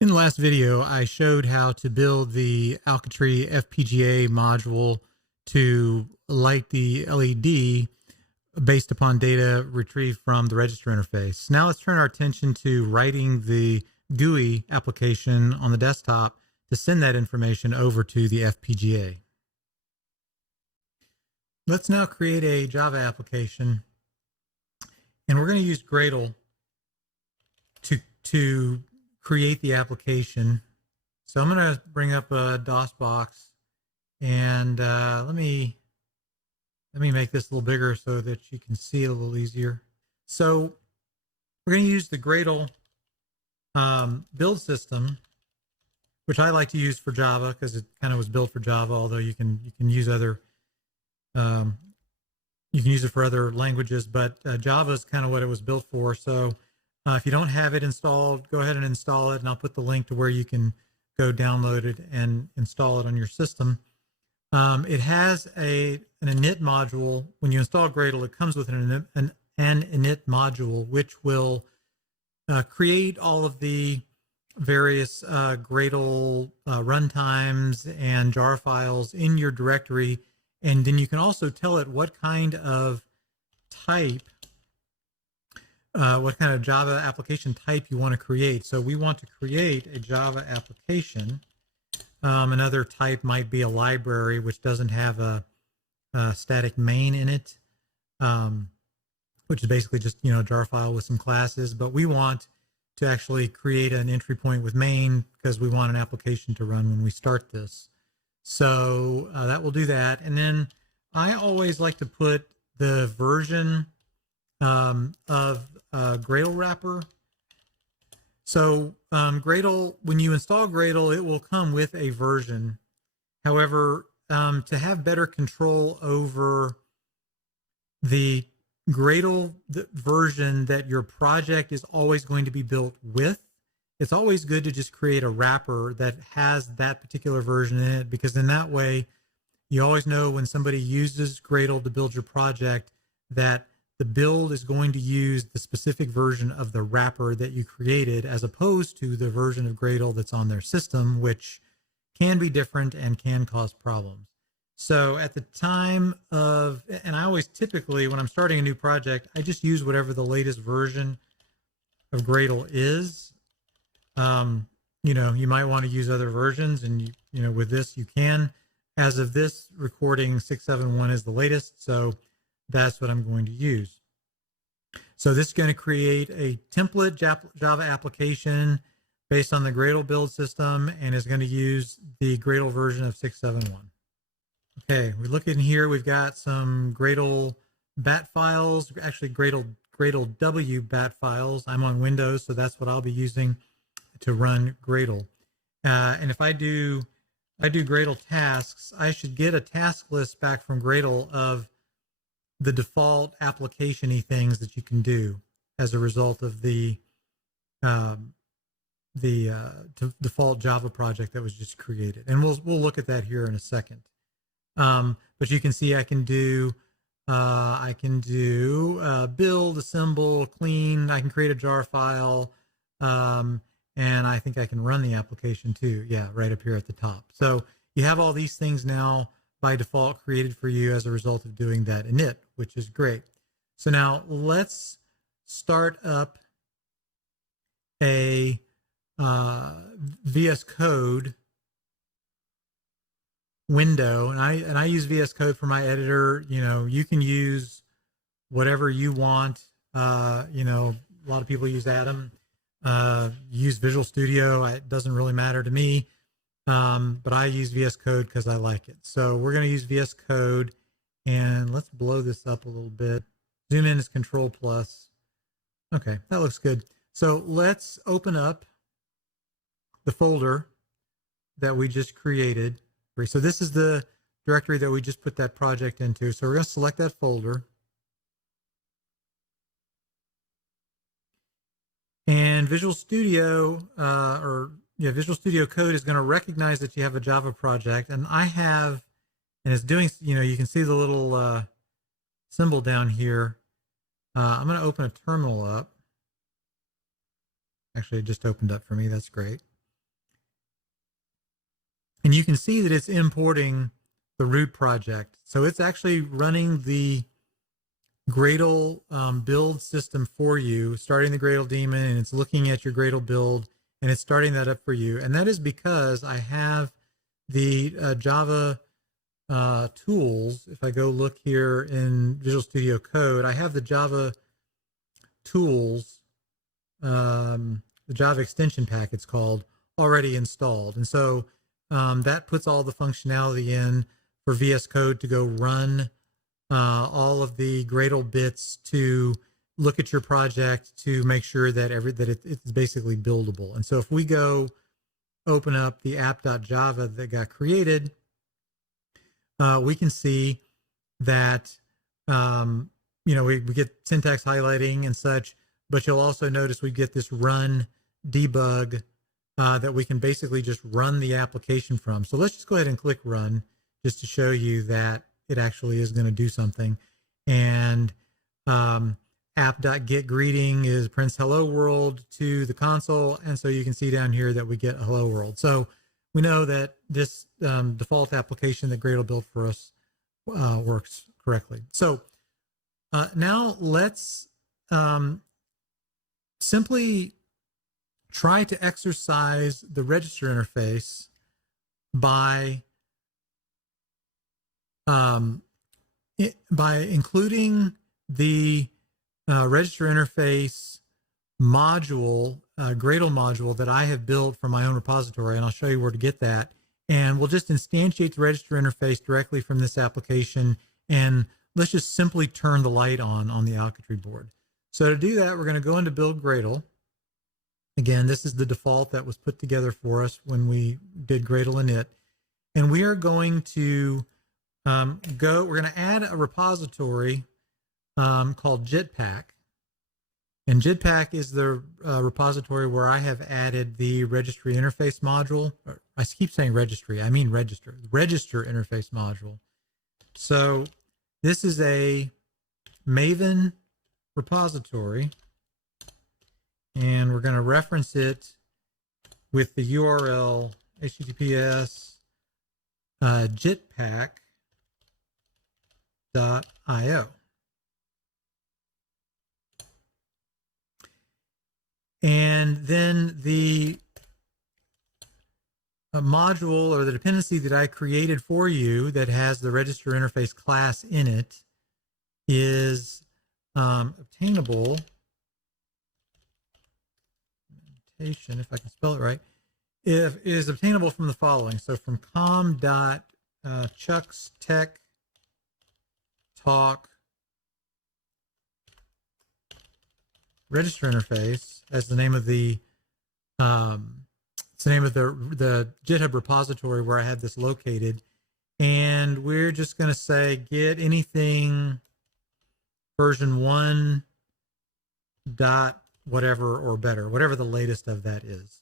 In the last video, I showed how to build the Alchitry FPGA module to light the LED based upon data retrieved from the register interface. Now let's turn our attention to writing the GUI application on the desktop to send that information over to the FPGA. Let's now create a Java application, and we're going to use Gradle to create the application. So I'm going to bring up a DOS box, and let me make this a little bigger so that you can see it a little easier. So we're going to use the Gradle build system, which I like to use for Java because it kind of was built for Java, although you can use other you can use it for other languages, but Java is kind of what it was built for. So if you don't have it installed, go ahead and install it, and I'll put the link to where you can go download it and install it on your system. It has an init module. When you install Gradle, it comes with an init module, which will create all of the various Gradle runtimes and jar files in your directory. And then you can also tell it what kind of type, what kind of Java application type you want to create. So we want to create a Java application. Another type might be a library, which doesn't have a static main in it, which is basically just, a jar file with some classes. But we want to actually create an entry point with main because we want an application to run when we start this. So that will do that. And then I always like to put the version of Gradle wrapper. So Gradle, when you install Gradle, it will come with a version. However, to have better control over the Gradle version that your project is always going to be built with, it's always good to just create a wrapper that has that particular version in it, because in that way, you always know when somebody uses Gradle to build your project that the build is going to use the specific version of the wrapper that you created, as opposed to the version of Gradle that's on their system, which can be different and can cause problems. So at the time of, and I always typically, when I'm starting a new project, I just use whatever the latest version of Gradle is. You might want to use other versions, and with this you can. As of this recording, 6.7.1 is the latest, so that's what I'm going to use. So this is going to create a template Java application based on the Gradle build system, and is going to use the Gradle version of 6.7.1. Okay, we look in here, we've got some Gradle bat files, actually Gradle W bat files. I'm on Windows, so that's what I'll be using to run Gradle. And if I do Gradle tasks, I should get a task list back from Gradle of the default application-y things that you can do as a result of the default Java project that was just created. And we'll look at that here in a second. But you can see I can do build, assemble, clean. I can create a jar file, and I think I can run the application too. Yeah, right up here at the top. So you have all these things now by default created for you as a result of doing that init, which is great. So now let's start up a VSCode window, and I use VSCode for my editor. You can use whatever you want. A lot of people use Atom, use Visual Studio. It doesn't really matter to me, but I use VS Code because I like it. So we're going to use VS Code, and let's blow this up a little bit. Zoom in is Control plus. Okay, that looks good. So let's open up the folder that we just created. So this is the directory that we just put that project into. So we're going to select that folder. And Visual Studio, Visual Studio Code is going to recognize that you have a Java project, and I have, and it's doing, you can see the little symbol down here. I'm going to open a terminal up. Actually, it just opened up for me. That's great. And you can see that it's importing the root project. So it's actually running the Gradle build system for you, starting the Gradle daemon, and it's looking at your Gradle build, and it's starting that up for you. And that is because I have the Java tools. If I go look here in Visual Studio Code, I have the Java tools, the Java extension pack it's called, already installed. And so that puts all the functionality in for VSCode to go run all of the Gradle bits to look at your project to make sure that it's basically buildable. And so if we go open up the app.java that got created, we can see that we get syntax highlighting and such, but you'll also notice we get this run debug that we can basically just run the application from. So let's just go ahead and click run just to show you that it actually is going to do something. And app.getGreeting is prints hello world to the console. And so you can see down here that we get a hello world. So we know that this default application that Gradle built for us works correctly. So now let's simply try to exercise the register interface by including the register interface module, Gradle module that I have built from my own repository, and I'll show you where to get that. And we'll just instantiate the register interface directly from this application, and let's just simply turn the light on the Alchitry board. So to do that, we're going to go into Build Gradle. Again, this is the default that was put together for us when we did Gradle init. And we are going to we're going to add a repository called Jetpack. And Jetpack is the repository where I have added the registry interface module. I keep saying registry, I mean register interface module. So this is a Maven repository, and we're going to reference it with the URL https jetpack.io. And then the module or the dependency that I created for you that has the register interface class in it is obtainable, if I can spell it right, is obtainable from the following. So from com.chuck's tech talk register interface as the name of the it's the name of the GitHub repository where I had this located, and we're just going to say get anything version 1 dot whatever or better, whatever the latest of that is,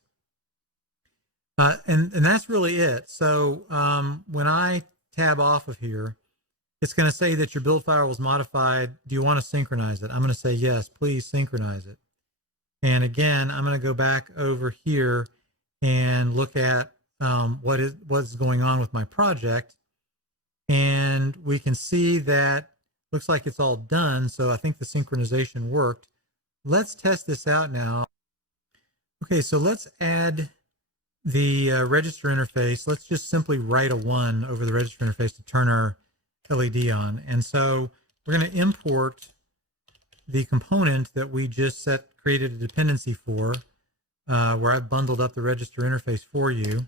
and that's really it. So when I tab off of here, it's going to say that your build file was modified. Do you want to synchronize it? I'm going to say yes, please synchronize it. And again, I'm going to go back over here and look at what's going on with my project. And we can see that looks like it's all done. So I think the synchronization worked. Let's test this out now. Okay, so let's add the register interface. Let's just simply write a 1 over the register interface to turn our LED on. And so we're going to import the component that we just created a dependency for, where I've bundled up the register interface for you.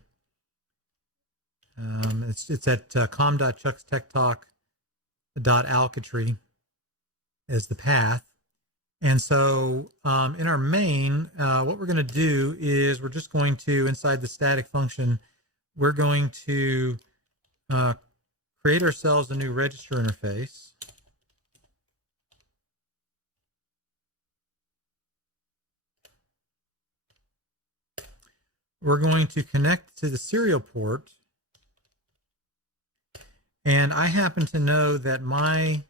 It's at com.chuckstechtalk.alchitry as the path. And so in our main, what we're going to do is we're just going to, inside the static function, we're going to create ourselves a new register interface. We're going to connect to the serial port. And I happen to know that my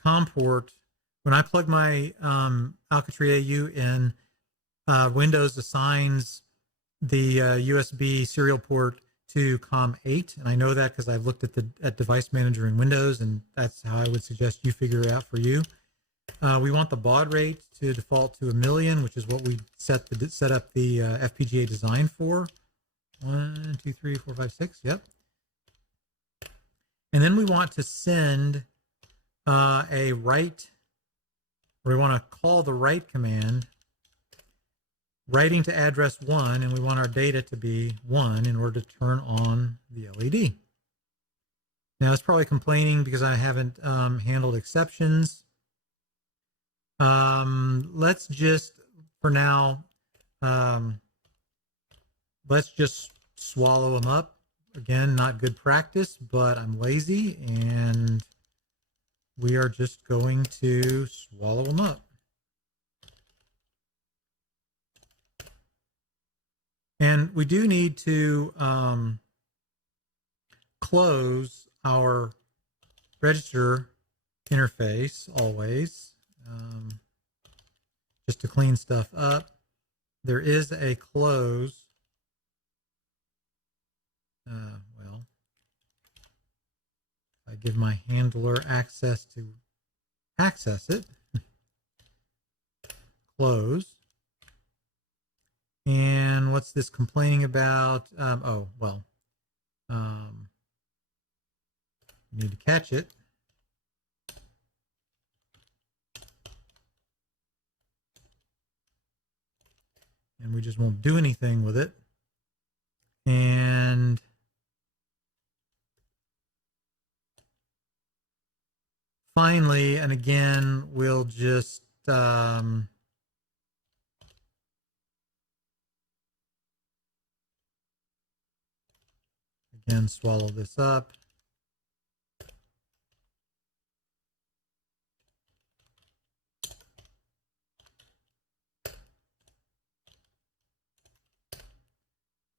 COM port, when I plug my Alchitry Au in, Windows assigns the USB serial port to COM8, and I know that because I've looked at Device Manager in Windows, and that's how I would suggest you figure it out for you. We want the baud rate to default to 1,000,000, which is what we set up the FPGA design for. 1, 2, 3, 4, 5, 6. Yep. And then we want to send a write, or we want to call the write command, writing to address 1, and we want our data to be 1 in order to turn on the LED. Now it's probably complaining because I haven't handled exceptions. Let's just, for now, let's just swallow them up. Again, not good practice, but I'm lazy, and we are just going to swallow them up. And we do need to close our register interface always, just to clean stuff up. There is a close. Well, I give my handler access to access it. Close. And what's this complaining about? Oh, well, need to catch it. And we just won't do anything with it. And finally, and again, we'll just again swallow this up.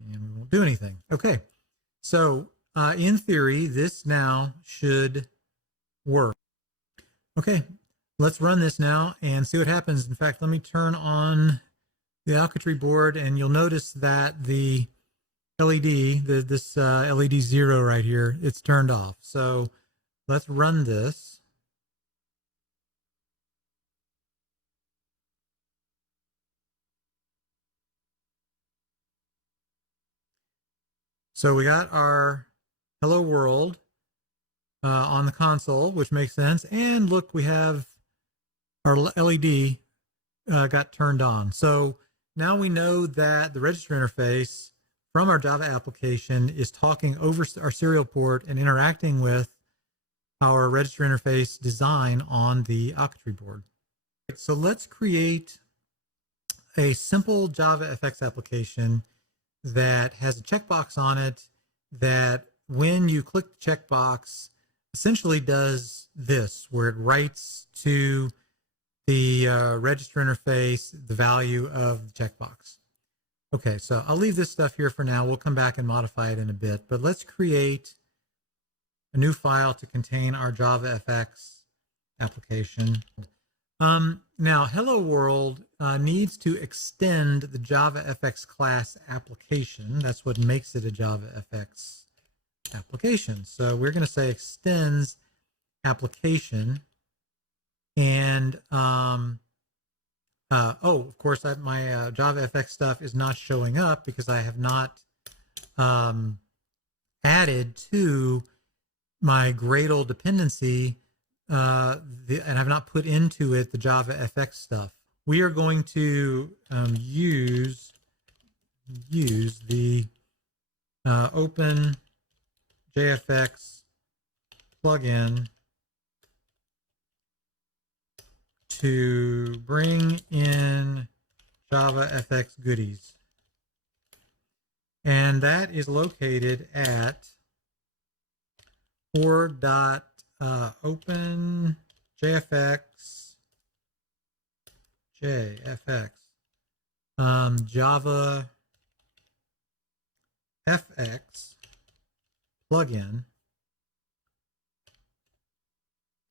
And we won't do anything. Okay, so in theory, this now should work. Okay, let's run this now and see what happens. In fact, let me turn on the Alchitry board, and you'll notice that the LED, this LED 0 right here, it's turned off. So let's run this. So we got our hello world on the console, which makes sense. And look, we have our LED got turned on. So now we know that the register interface from our Java application is talking over our serial port and interacting with our register interface design on the Alchitry board. So let's create a simple JavaFX application that has a checkbox on it that when you click the checkbox essentially does this, where it writes to the register interface the value of the checkbox. Okay, so I'll leave this stuff here for now. We'll come back and modify it in a bit, but let's create a new file to contain our JavaFX application. Now, Hello World needs to extend the JavaFX class application. That's what makes it a JavaFX application. So we're going to say extends application, and oh, of course, my JavaFX stuff is not showing up because I have not added to my Gradle dependency, and I've not put into it the JavaFX stuff. We are going to use the Open JavaFx plugin to bring in JavaFX goodies. And that is located at org.open JavaFX JavaFX plugin.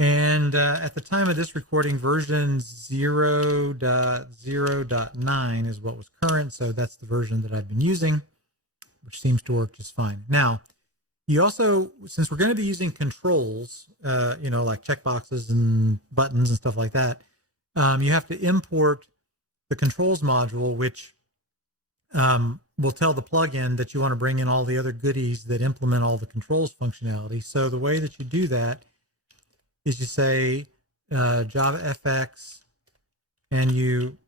And at the time of this recording, version 0.0.9 is what was current, so that's the version that I've been using. which seems to work just fine. Now, you also, since we're going to be using controls, you know, like checkboxes and buttons and stuff like that, you have to import the controls module, which will tell the plugin that you want to bring in all the other goodies that implement all the controls functionality. So the way that you do that is you say JavaFx, and you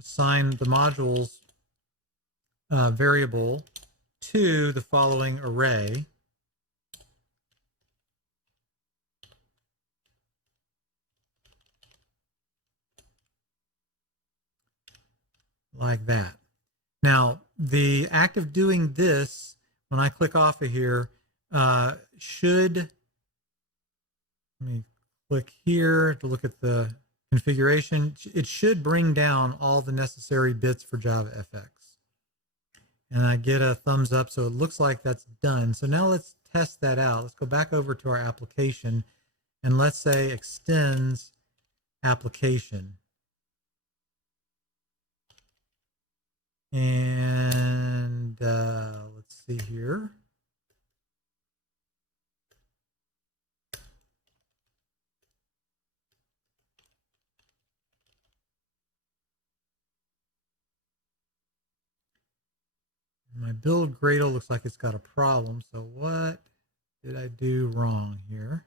assign the modules variable to the following array. Like that. Now, the act of doing this, when I click off of here, let me click here to look at the configuration. It should bring down all the necessary bits for JavaFX. And I get a thumbs up, so it looks like that's done. So now let's test that out. Let's go back over to our application, and let's say extends application. And let's see here. My build Gradle looks like it's got a problem. So what did I do wrong here?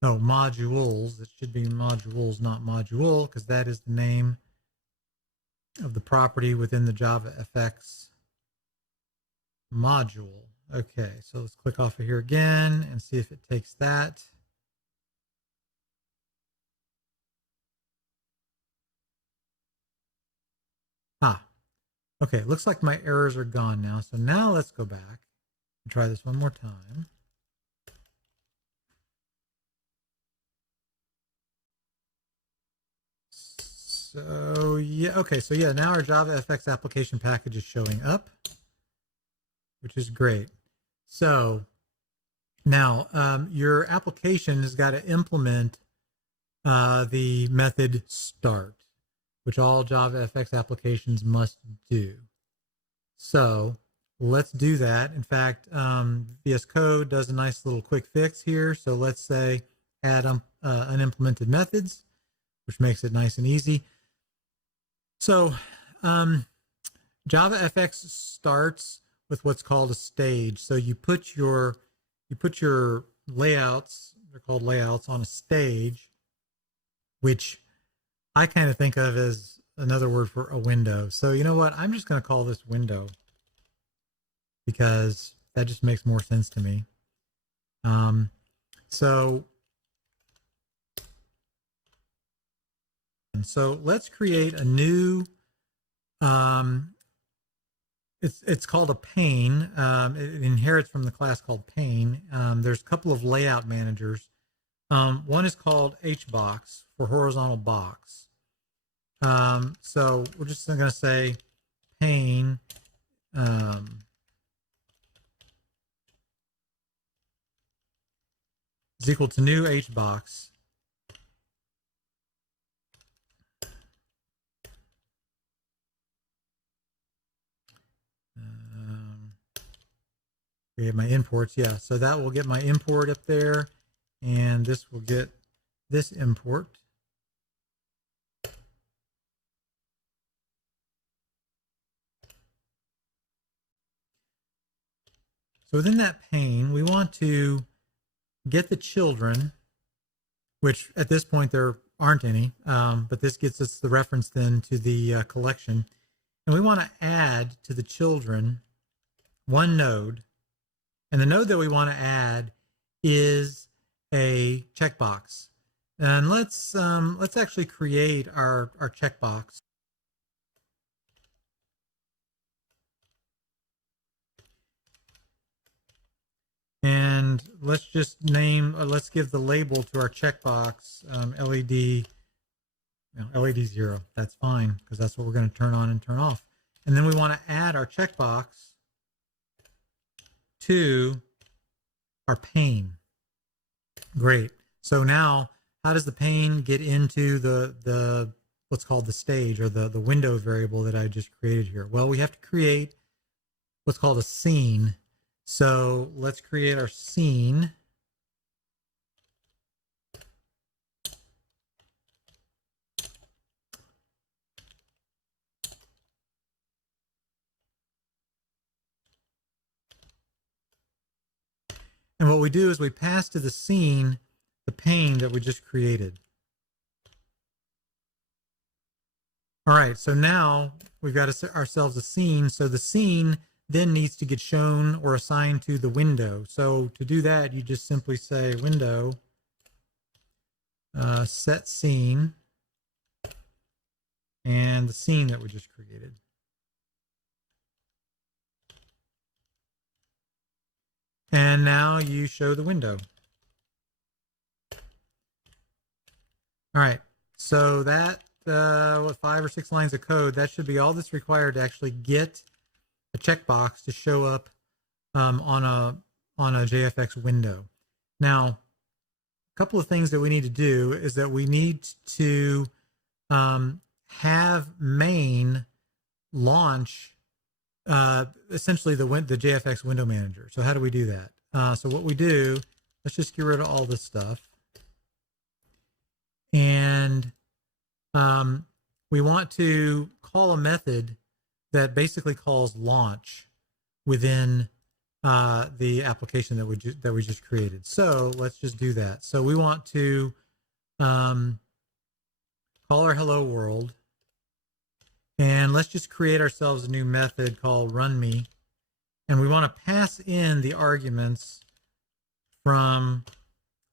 No, modules. It should be modules, not module, because that is the name of the property within the JavaFX module. Okay, so let's click off of here again and see if it takes that. Okay, looks like my errors are gone now. So now let's go back and try this one more time. So yeah, okay, so yeah, now our JavaFX application package is showing up, which is great. So now your application has got to implement the method start, which all JavaFX applications must do. So let's do that. In fact, VSCode does a nice little quick fix here. So let's say add unimplemented methods, which makes it nice and easy. So JavaFX starts with what's called a stage. So you put your layouts, they're called layouts, on a stage, which I kind of think of as another word for a window. So you know what? I'm just going to call this window because that just makes more sense to me. So let's create a new, it's called a pane. It inherits from the class called pane. There's a couple of layout managers. One is called HBox for horizontal box. So we're just going to say pane is equal to new HBox. Create my imports, yeah. So that will get my import up there, and this will get this import. So within that pane, we want to get the children, which at this point there aren't any, but this gets us the reference then to the collection. And we want to add to the children one node. And the node that we want to add is a checkbox. And let's actually create our checkbox. And let's just name, let's give the label to our checkbox LED 0. That's fine, because that's what we're going to turn on and turn off. And then we want to add our checkbox to our pane. Great. So now, how does the pane get into the what's called the stage, or the window variable that I just created here? Well, we have to create what's called a scene. So let's create our scene. And what we do is we pass to the scene the pane that we just created. All right, so now we've got ourselves a scene. So the scene then needs to get shown or assigned to the window. So to do that, you just simply say window set scene and the scene that we just created. And now you show the window. All right, so that, what, 5 or 6 lines of code, that should be all that's required to actually get a checkbox to show up on a JFX window. Now, a couple of things that we need to do is that we need to have main launch essentially the JFX window manager. So how do we do that? So what we do, let's just get rid of all this stuff. And we want to call a method that basically calls launch within the application that we just created. So let's just do that. So we want to call our hello world, and let's just create ourselves a new method called runMe, and we want to pass in the arguments from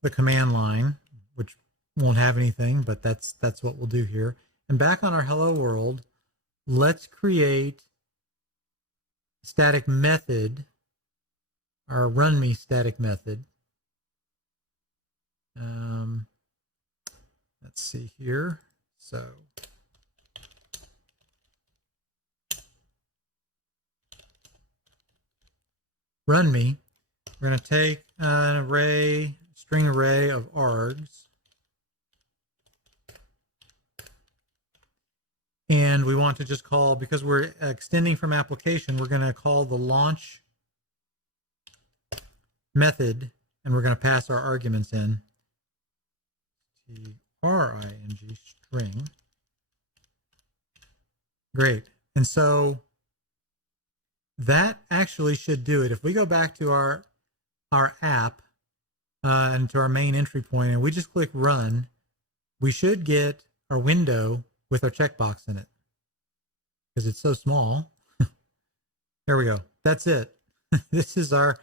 the command line, which won't have anything, but that's what we'll do here. And back on our hello world, let's create a static method, our runMe static method. Let's see here. So runMe, we're going to take an array, string array of args, and we want to just call, because we're extending from application, we're going to call the launch method, and we're going to pass our arguments in. String string. Great. And so that actually should do it. If we go back to our app and to our main entry point, and we just click run, we should get our window with our checkbox in it, because it's so small. There we go. That's it. This is our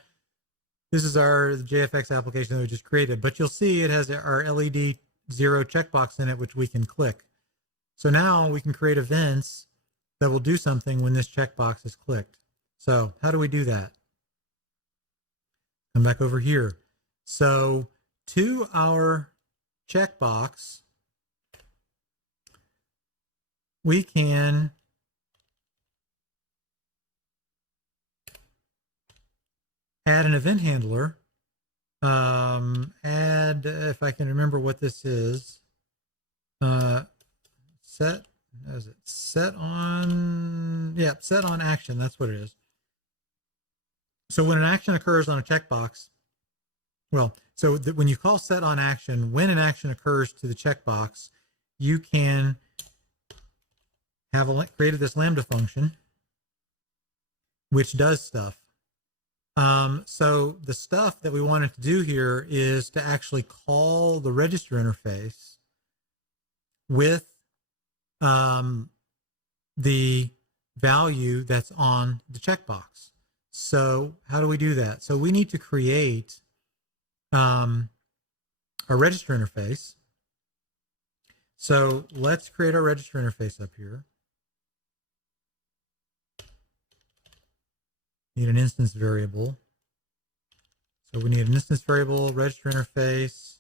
JFX application that we just created, but you'll see it has our LED 0 checkbox in it, which we can click. So now we can create events that will do something when this checkbox is clicked. So how do we do that? Come back over here. So to our checkbox, we can add an event handler. Add, if I can remember what this is, set on action. That's what it is. So when an action occurs on a checkbox, well, so when you call set on action, when an action occurs to the checkbox, you can have created this Lambda function, which does stuff. So the stuff that we wanted to do here is to actually call the register interface with the value that's on the checkbox. So how do we do that? So we need to create a register interface. So let's create our register interface up here. Need an instance variable. So we need an instance variable, register interface.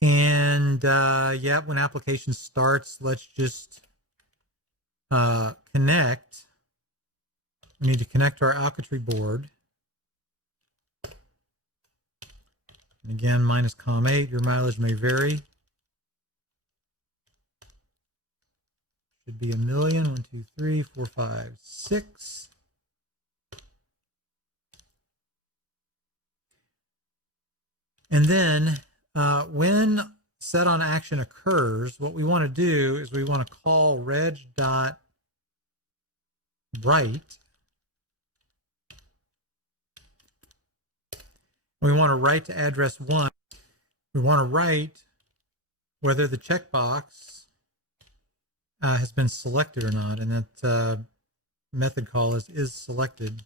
And yeah, when application starts, let's just connect. We need to connect our Alchitry board. And again, minus COM8, your mileage may vary. Should be 1,000,000. 1, 2, 3, 4, 5, 6. And then when set on action occurs, what we want to do is we want to call reg.write. We want to write to address 1. We want to write whether the checkbox has been selected or not, and that method call is selected.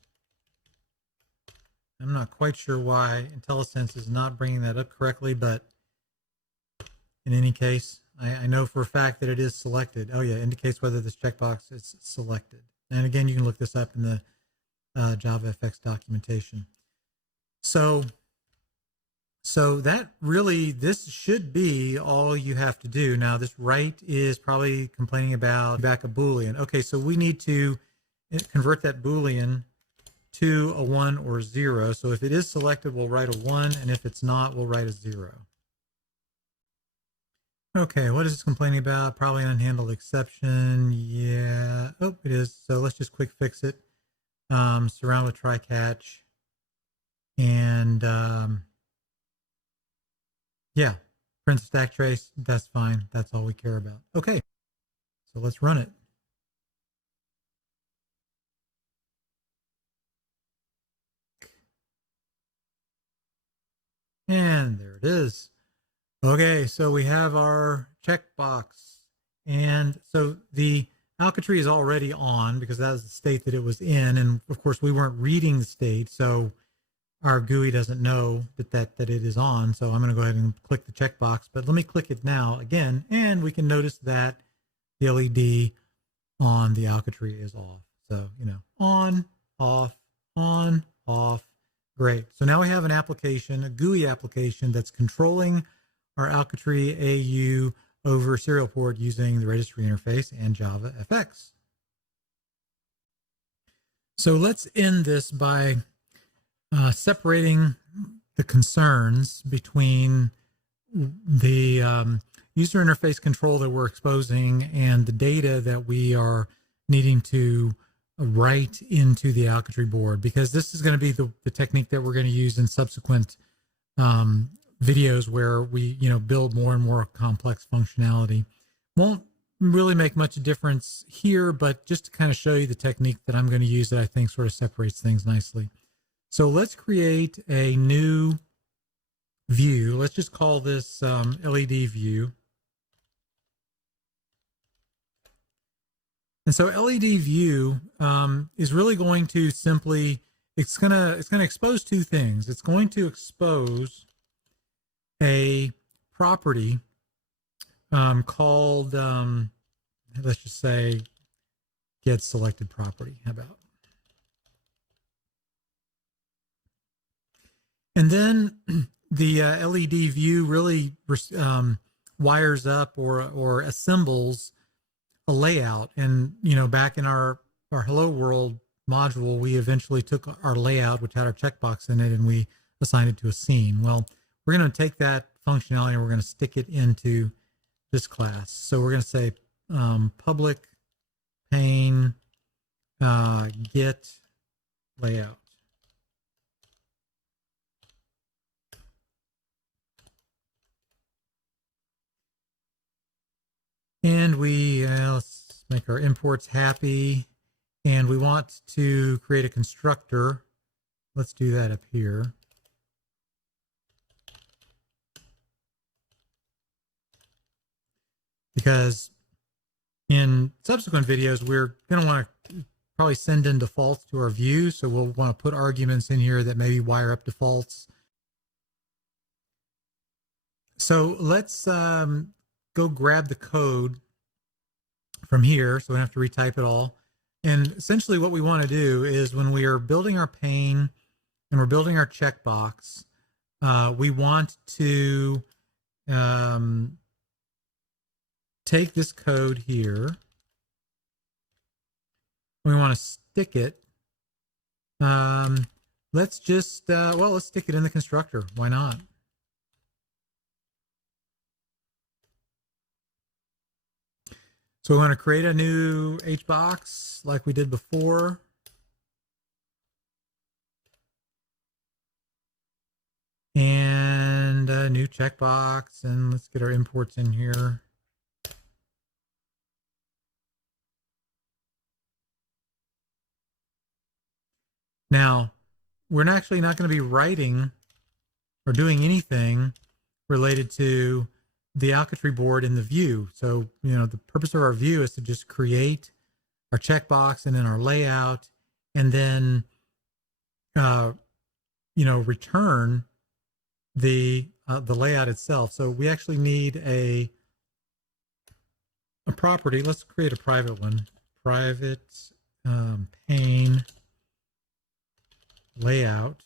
I'm not quite sure why IntelliSense is not bringing that up correctly, but in any case, I know for a fact that it is selected. Oh yeah, indicates whether this checkbox is selected. And again, you can look this up in the JavaFx documentation. So that really, this should be all you have to do. Now this write is probably complaining about back a Boolean. Okay, so we need to convert that Boolean to a 1 or 0. So if it is selected, we'll write a 1, and if it's not, we'll write a 0. Okay, what is this complaining about? Probably an unhandled exception. Yeah, oh, it is. So let's just quick fix it. Surround with try catch. And yeah, print stack trace, that's fine. That's all we care about. Okay, so let's run it. And there it is. Okay, so we have our checkbox. And so the Alchitry is already on because that was the state that it was in. And of course, we weren't reading the state. So our GUI doesn't know that it is on. So I'm going to go ahead and click the checkbox. But let me click it now again. And we can notice that the LED on the Alchitry is off. So, you know, on, off, on, off. Great. So now we have an application, a GUI application that's controlling our Alchitry AU over serial port using the registry interface and JavaFX. So let's end this by separating the concerns between the user interface control that we're exposing and the data that we are needing to write into the Alchitry board, because this is going to be the technique that we're going to use in subsequent videos where we build more and more complex functionality. Won't really make much difference here, but just to kind of show you the technique that I'm going to use that I think sort of separates things nicely. So let's create a new view. Let's just call this LEDView. And so LEDView is really going to simply, it's gonna expose two things. It's going to expose a property called, let's just say, get selected property. How about? And then the LEDView really wires up or assembles a layout. And back in our Hello World module, we eventually took our layout, which had our checkbox in it, and we assigned it to a scene. Well, we're going to take that functionality and we're going to stick it into this class. So we're going to say public pane get layout. And we let's make our imports happy, and we want to create a constructor. Let's do that up here. Because in subsequent videos, we're going to want to probably send in defaults to our view. So we'll want to put arguments in here that maybe wire up defaults. So let's go grab the code from here so we don't have to retype it all. And essentially what we want to do is when we are building our pane and we're building our checkbox, we want to take this code here. We want to stick it. Let's just, well, let's stick it in the constructor. Why not? So we want to create a new HBox like we did before. And a new checkbox, and let's get our imports in here. Now, we're actually not going to be writing or doing anything related to the Alchitry board in the view. So, you know, the purpose of our view is to just create our checkbox and then our layout, and then, you know, return the layout itself. So we actually need a property. Let's create a private one. Private pane layout.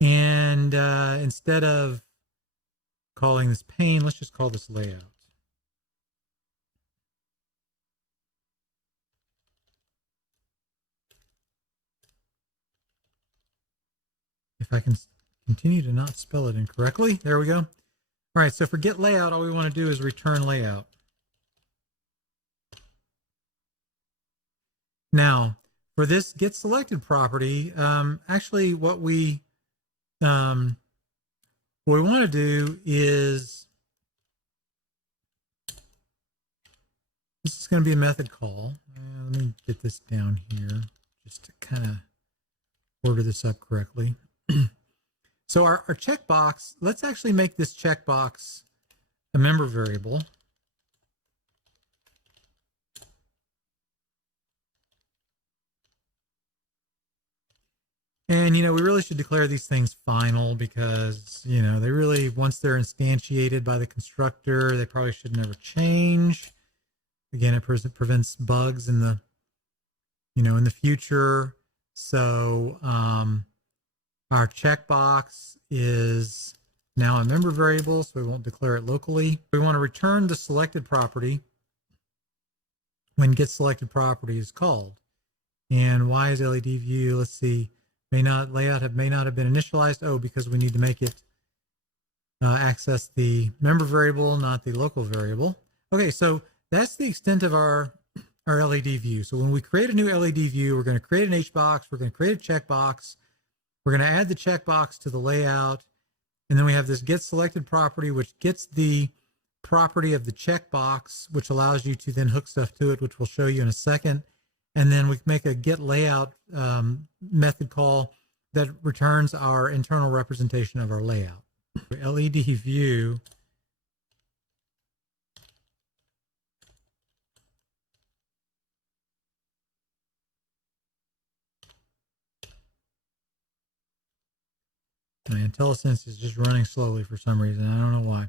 And instead of calling this pane, let's just call this layout. If I can continue to not spell it incorrectly. There we go. All right, so for get layout, all we want to do is return layout. Now, for this get selected property, actually what we want to do is, this is going to be a method call. Let me get this down here just to kind of order this up correctly. So our checkbox, let's actually make this checkbox a member variable. And, you know, we really should declare these things final because, you know, they really, once they're instantiated by the constructor, they probably should never change. Again, it prevents bugs in the, you know, in the future. So our checkbox is now a member variable, so we won't declare it locally. We want to return the selected property when get selected property is called. And why is LEDView? Let's see. May not have been initialized. Oh, because we need to make it access the member variable, not the local variable. Okay, so that's the extent of our LEDView. So when we create a new LEDView, we're going to create an HBox, we're going to create a checkbox, we're going to add the checkbox to the layout, and then we have this get selected property, which gets the property of the checkbox, which allows you to then hook stuff to it, which we'll show you in a second. And then we make a get layout method call that returns our internal representation of our layout. LEDView my IntelliSense is just running slowly for some reason. I don't know why.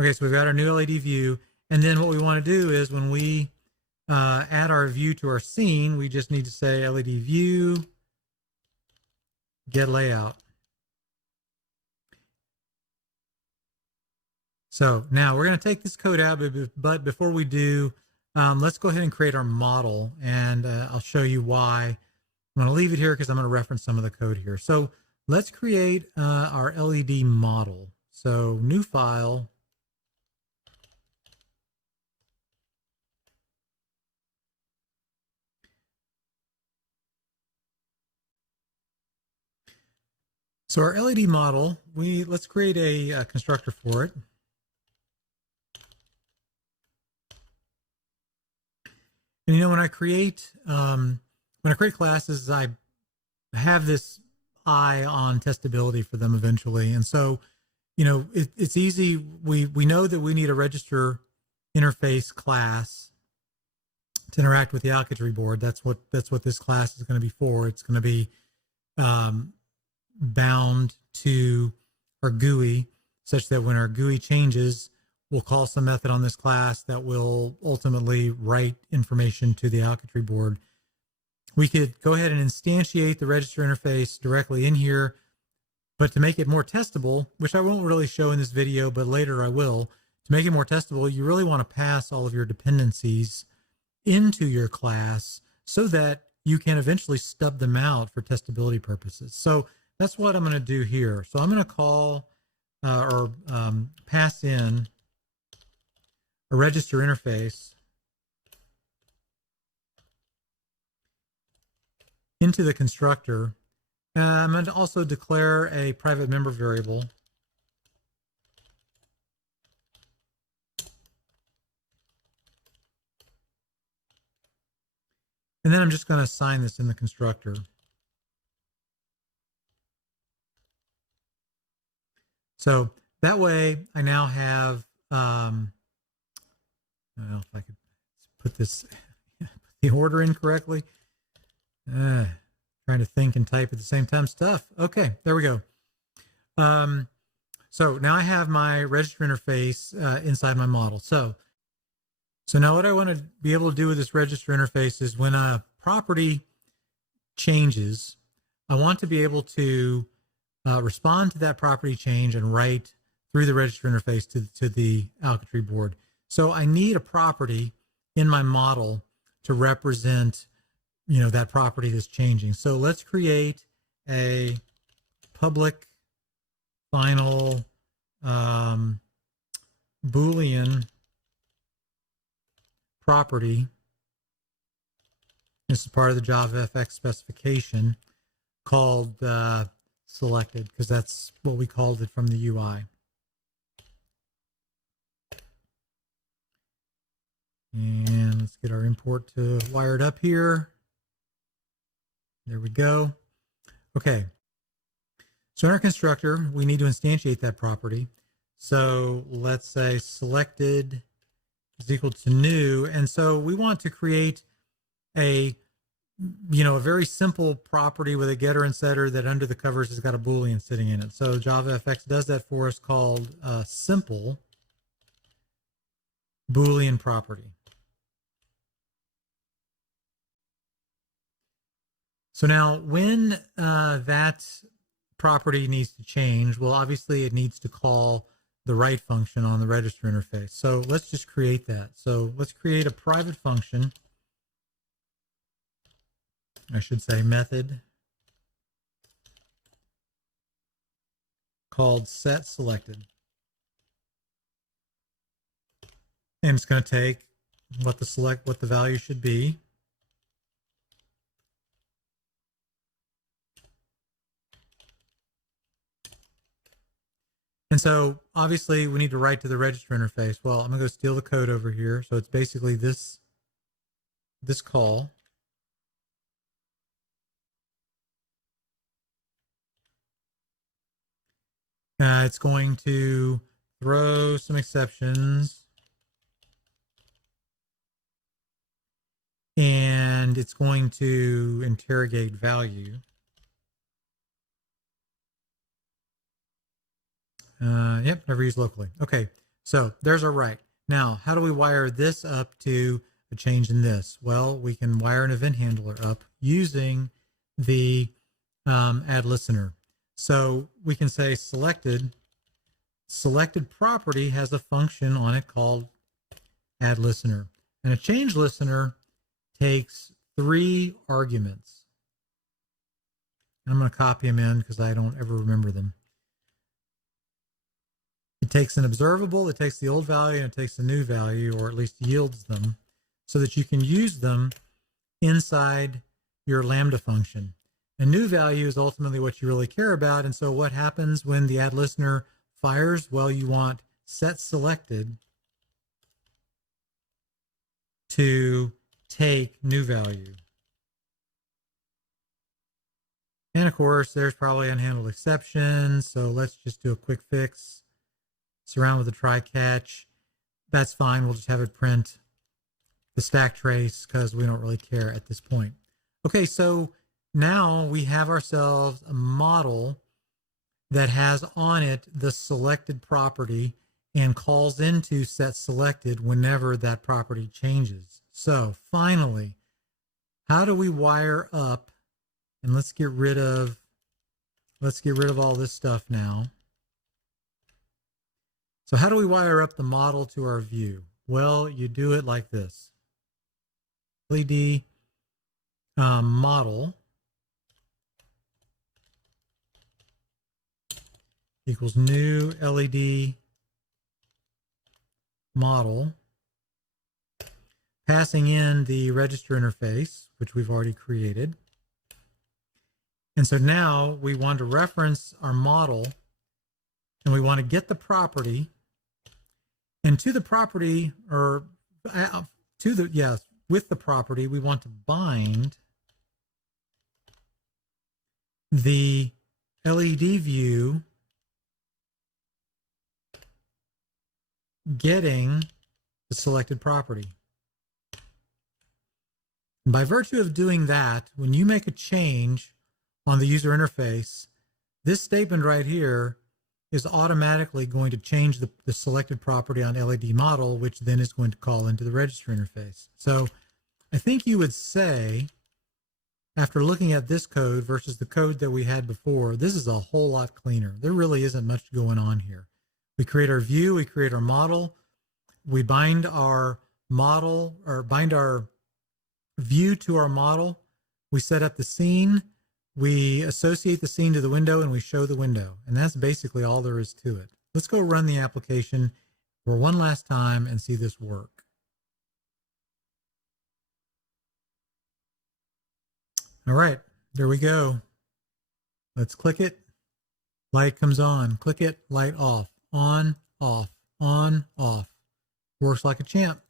Okay, so we've got our new LEDView, and then what we want to do is when we add our view to our scene, we just need to say LEDView get layout. So now we're going to take this code out, but before we do, let's go ahead and create our model, and I'll show you why. I'm going to leave it here because I'm going to reference some of the code here. So let's create our LED model. So new file. So our LED model, let's create a constructor for it. And you know, when I create classes, I have this eye on testability for them eventually. And so, you know, it's easy. We know that we need a register interface class to interact with the Alchitry board. That's what this class is going to be for. It's going to be bound to our GUI such that when our GUI changes, we'll call some method on this class that will ultimately write information to the Alchitry board. We could go ahead and instantiate the register interface directly in here, But to make it more testable, which I won't really show in this video, but later I will, to make it more testable, you really want to pass all of your dependencies into your class so that you can eventually stub them out for testability purposes. So that's what I'm going to do here. So I'm going to call pass in a register interface into the constructor. I'm going to also declare a private member variable. And then I'm just going to assign this in the constructor. So that way I now have, I don't know if I could put this, the order in correctly. Trying to think and type at the same time. Stuff. Okay, there we go. So now I have my register interface inside my model. So now what I want to be able to do with this register interface is when a property changes, I want to be able to respond to that property change and write through the register interface to the Alchitry board. So I need a property in my model to represent, that property that's changing. So let's create a public final Boolean property. This is part of the JavaFx specification called selected, because that's what we called it from the UI. And let's get our import to wired up here. There we go. Okay. So in our constructor, we need to instantiate that property. So let's say selected is equal to new. And so we want to create a very simple property with a getter and setter that under the covers has got a Boolean sitting in it. So JavaFX does that for us, called simple Boolean property. So now when that property needs to change, well, obviously it needs to call the write function on the register interface. So let's just create that. So let's create a private function. I should say method called setSelected. And it's going to take what the value should be. And so obviously we need to write to the register interface. Well, I'm going to go steal the code over here. So it's basically this call. It's going to throw some exceptions. And it's going to interrogate value. Yep, never used locally. Okay, so there's our write. Now, how do we wire this up to a change in this? Well, we can wire an event handler up using the add listener. So we can say selected property has a function on it called add listener. And a change listener takes 3 arguments. And I'm going to copy them in because I don't ever remember them. It takes an observable, it takes the old value, and it takes the new value, or at least yields them, so that you can use them inside your Lambda function. A new value is ultimately what you really care about. And so what happens when the add listener fires? Well, you want setSelected to take new value. And of course, there's probably unhandled exceptions. So let's just do a quick fix. Surround with a try catch. That's fine. We'll just have it print the stack trace because we don't really care at this point. Okay, so now we have ourselves a model that has on it the selected property and calls into setSelected whenever that property changes. So finally, how do we wire up? And let's get rid of let's get rid of all this stuff now. So how do we wire up the model to our view? Well, you do it like this. LED model equals new LED model, passing in the register interface, which we've already created. And so now we want to reference our model, and we want to get the property, and to the property, or to the, yes, with the property, we want to bind the LEDView getting the selected property. And by virtue of doing that, when you make a change on the user interface, this statement right here is automatically going to change the selected property on LED model, which then is going to call into the register interface. So I think you would say, after looking at this code versus the code that we had before, this is a whole lot cleaner. There really isn't much going on here. We create our view, we create our model, we bind our model, or bind our view to our model, we set up the scene, we associate the scene to the window, and we show the window. And that's basically all there is to it. Let's go run the application for one last time and see this work. All right, there we go. Let's click it. Light comes on. Click it, light off. On, off, on, off. Works like a champ.